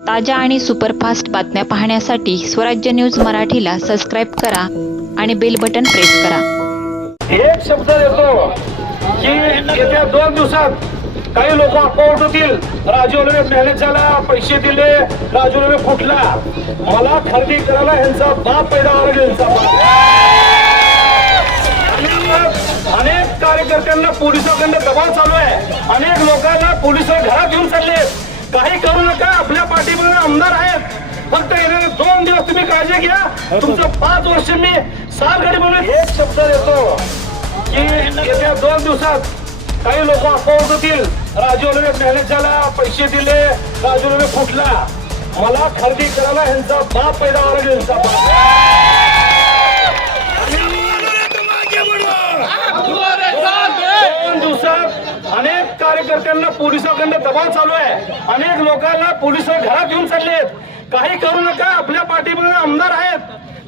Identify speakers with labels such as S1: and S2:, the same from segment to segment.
S1: ताज्या आणि सुपरफास्ट बातम्या पाहण्यासाठी स्वराज्य न्यूज मराठीला सबस्क्राईब करा आणि बेल बटन प्रेस करा.
S2: एक शब्द देतो की येत्या दोन दिवसात काही लोक अफवा उठवतील राजूने मेहनत झाला पैसे दिले राजूला फुटला. मला खरेदी करायला यांचा बाप पैदा अनेक कार्यकर्त्यांना पोलिसांकडे दबाव चालू आहे. अनेक लोकांना पोलीस घरात घेऊन चालले काही करू नका आपल्या पाठीमध्ये आमदार आहेत. फक्त येणारे दोन दिवस तुम्ही काळजी घ्या. तुमचं पाच वर्ष मी सारखडी म्हणून एक शब्द देतो की येत्या दोन दिवसात काही लोक अफवा होतील. राजूने मॅनेजरला झाला पैसे दिले राजूने फुटला. मला खरेदी करायला यांचा बाप पैदा व्हायला यांचा बाप कार्यकर्त्यांना पोलिसांकडे दबाव चालू आहे. अनेक लोकांना पोलीस घरात घेऊन चाललेत. काही करू नका आपल्या पाठीमध्ये आमदार आहेत.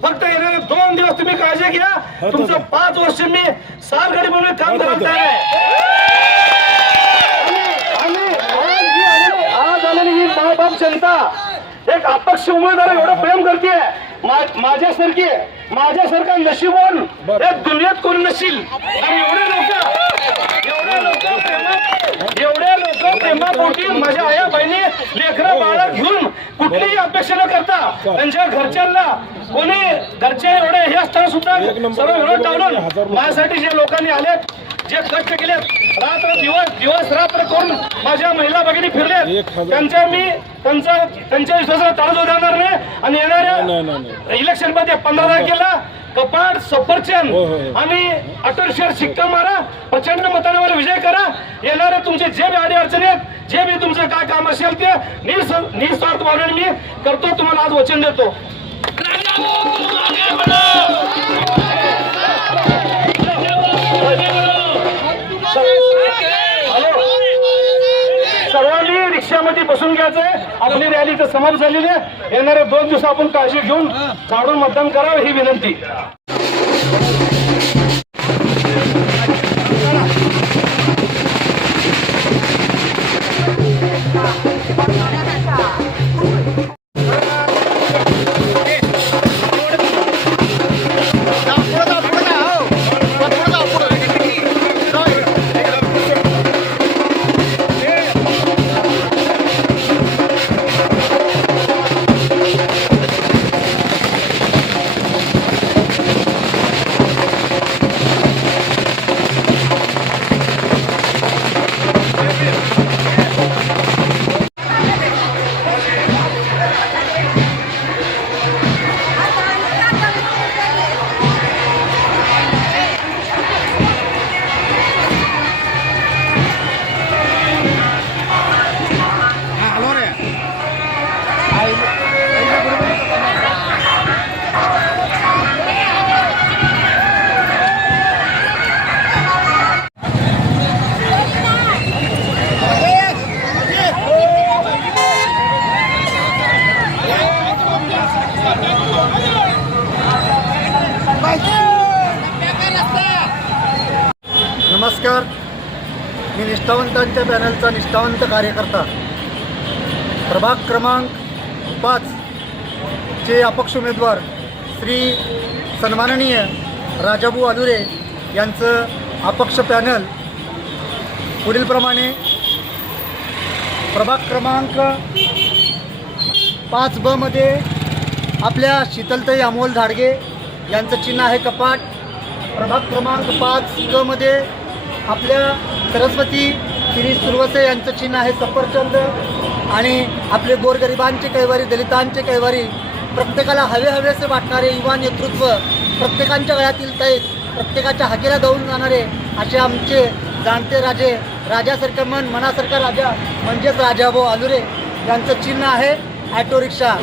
S2: फक्त येणारे दोन दिवस तुम्ही काळजी घ्या. तुमचं पाच वर्ष मी सात गाडी म्हणून काम तयार आहे. आज आलेली- ही मायबाप जनता. एक अपक्ष उमेदवार एवढं प्रेम करते माझ्यासारखी माझ्यासारखा नशीबवान एक दुनियेत कोणी नशील? आणि एवढे लोक एवढे लोक प्रेमात एवढे प्रेमापोटी माझ्या आया बहिणी लेकरं बाळा घेऊन कुठलीही अपेक्षा न करता त्यांच्या घरच्यांना कोणी घरचे एवढे हे असताना सुद्धा सर्व विरोध टाळून माझ्यासाठी जे लोकांनी आलेत जे कष्ट केलेत रात्र दिवस दिवस रात्र करून माझ्या महिला भगिनी फिरलेत. त्यांच्या मी त्यांचा त्यांच्या विश्वासाला टाळू जाणार नाही. आणि येणाऱ्या इलेक्शनमध्ये पंधरा तारखेला कपाट सफरचंद आणि अटल शेअर शिक्का मारा प्रचंड मतांवर विजय करा. येणारे तुमचे जे बी अडी अडचणी आहेत जे बी तुमचं काय काम असेल ते निस्व- निस्वार्थ भावनेने मी करतो. तुम्हाला आज वचन देतो. बसून घ्यायचंय आपली रॅली तर समाप्त झालेली आहे. येणारे दोन दिवस आपण काळजी घेऊन काढून मतदान करावं ही विनंती.
S3: निष्ठावंतांच्या पॅनलचा निष्ठावंत कार्यकर्ता. प्रभाग क्रमांक पाच चे अपक्ष उमेदवार श्री सन्माननीय राजाबू आलुरे यांचं अपक्ष पॅनल पुढीलप्रमाणे. प्रभाग क्रमांक पाच बमध्ये आपल्या शीतलताई अमोल धाडगे यांचं चिन्ह आहे कपाट. प्रभाग क्रमांक पाच क आपल्या सरस्वती श्री सुरवसे यांचं चिन्ह आहे सफरचंद. आणि आपले गोरगरिबांचे कैवारी दलितांचे कैवारी प्रत्येकाला हवे हवेसे वाटणारे युवा नेतृत्व प्रत्येकांच्या गळ्यातील तैत प्रत्येकाच्या हाकेला जाऊन जाणारे असे आमचे जाणते राजे राजासारखं मन मनासारखा राजा म्हणजेच राजाभाऊ आलुरे यांचं चिन्ह आहे ॲटो रिक्षा.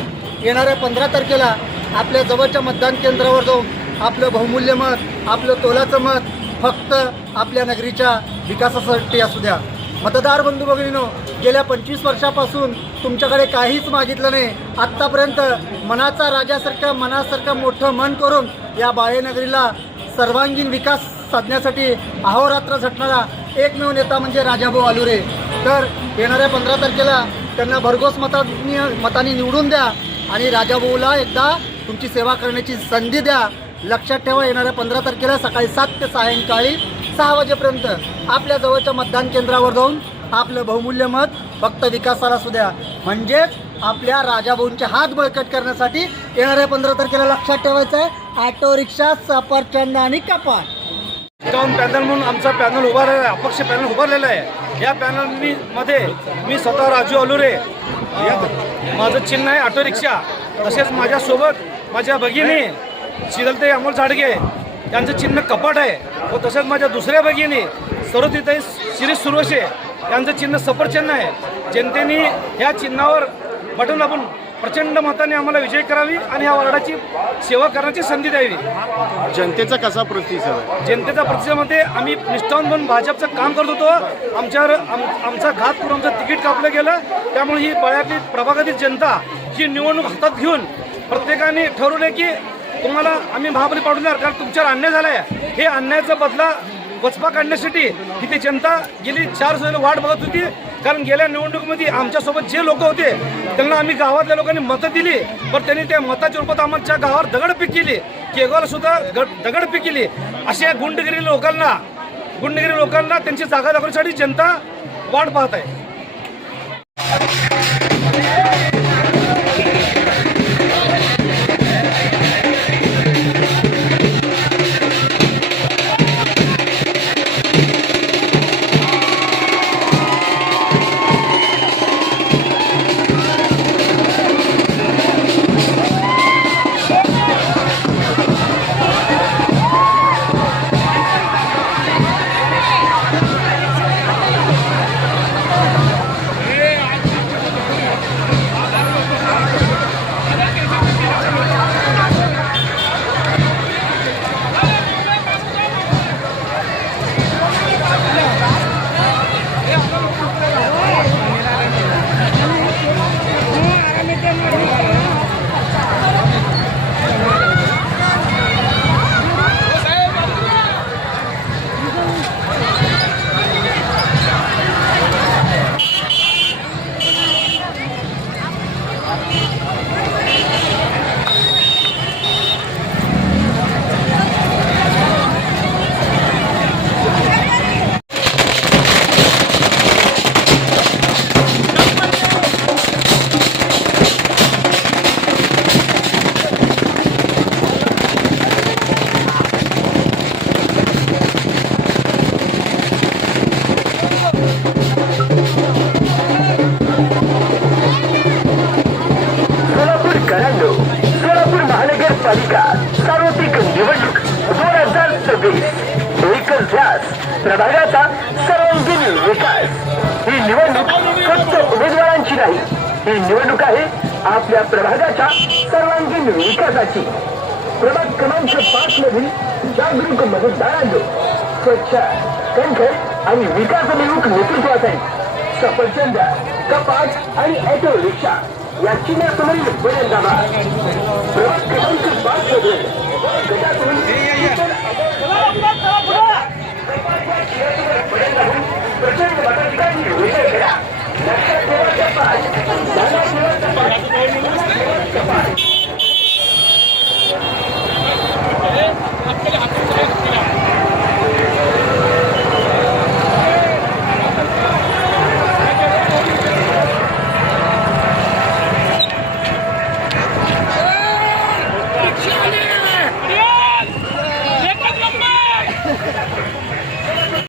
S3: येणाऱ्या पंधरा तारखेला आपल्या जवळच्या मतदान केंद्रावर जाऊन आपलं बहुमूल्य मत आपलं तोलाचं मत फक्त आपल्या नगरीच्या विकासासाठी असू द्या. मतदार बंधू भगिनीनो गेल्या पंचवीस वर्षापासून तुमच्याकडे काहीच मागितलं नाही. आत्तापर्यंत मनाचा राजासारखं मनासारखं मोठं मन करून या बाळेनगरीला सर्वांगीण विकास साधण्यासाठी अहोरात्र झटणारा एकमेव नेता म्हणजे राजाभाऊ आलुरे. तर येणाऱ्या पंधरा तारखेला त्यांना भरघोस मतांनी मताने निवडून द्या आणि राजाभाऊला एकदा तुमची सेवा करण्याची संधी द्या. लक्षात ठेवा येणाऱ्या पंधरा तारखेला सकाळी सात ते सायंकाळी सहा वाजेपर्यंत आपल्या जवळच्या मतदान केंद्रावर जाऊन आपलं बहुमूल्य मत फक्त विकासाला सुद्या म्हणजेच आपल्या राजाभाऊंचे हात बळकट करण्यासाठी येणाऱ्या पंधरा तारखेला लक्षात ठेवायचं आहे. ऑटो रिक्षा सफरचंद आणि कपाट.
S2: जाऊन पॅनल म्हणून आमचा पॅनल उभारलेला आहे अपक्ष पॅनल उभारलेला आहे. या पॅनल मी मध्ये मी स्वतः राजू अलुरे माझं चिन्ह आहे ऑटो रिक्षा. तसेच माझ्यासोबत माझ्या भगिनी शिरलते अमोल झाडगे यांचं चिन्ह कपाट आहे. व तसेच माझ्या दुसऱ्या भगिनी सरोतीताई शिरीष सुरवशे यांचं चिन्ह सफरचंद आहे. जनतेने ह्या चिन्हावर बटन दाबून प्रचंड मताने आम्हाला विजय करावी आणि ह्या वार्डाची सेवा करण्याची संधी द्यावी.
S4: जनतेचा कसा प्रतिसाद आहे?
S2: जनतेच्या प्रतिसादामध्ये आम्ही निष्ठावून म्हणून भाजपचं काम करत होतो. आमच्यावर आम आमचा घात करून आमचं तिकीट कापलं गेलं. त्यामुळे ही बळ्यातली प्रभागातील जनता ही निवडणूक हातात घेऊन प्रत्येकाने ठरवलं की तुम्हाला आम्ही महाबली पाठवणार कारण तुमच्यावर अन्याय झाला आहे हे अन्यायाचा बदला वचपा काढण्यासाठी ही ती जनता गेली चार सैल वाट बघत होती. कारण गेल्या निवडणुकीमध्ये आमच्यासोबत जे लोक होते त्यांना आम्ही गावातल्या लोकांनी मतं दिली पण त्यांनी त्या मताच्या रूपात आमच्या गावावर दगडपीक केली. केगावला सुद्धा ग- दगडपीक केली. अशा गुंडगिरी लोकांना गुंडगिरी लोकांना त्यांची जागा दाखवण्यासाठी जनता वाट पाहत आहे.
S5: करांडो सोलापूर महानगरपालिका सार्वत्रिक निवडणूक दोन हजार सव्वीस. एकच ध्यास प्रभागाचा सर्वांगीण विकास. ही निवडणूक फक्त उमेदवारांची नाही ही निवडणूक आहे आपल्या प्रभागाच्या सर्वांगीण विकासाची. प्रभाग क्रमांक पाच मधील जागरूक मतदारांनो स्वच्छ कणखर आणि विकासभिमुख नेतृत्वासाठी सफरचंद कपाट आणि ऑटो रिक्षा या चिन्हासमोरील बदल दाबा प्रभाग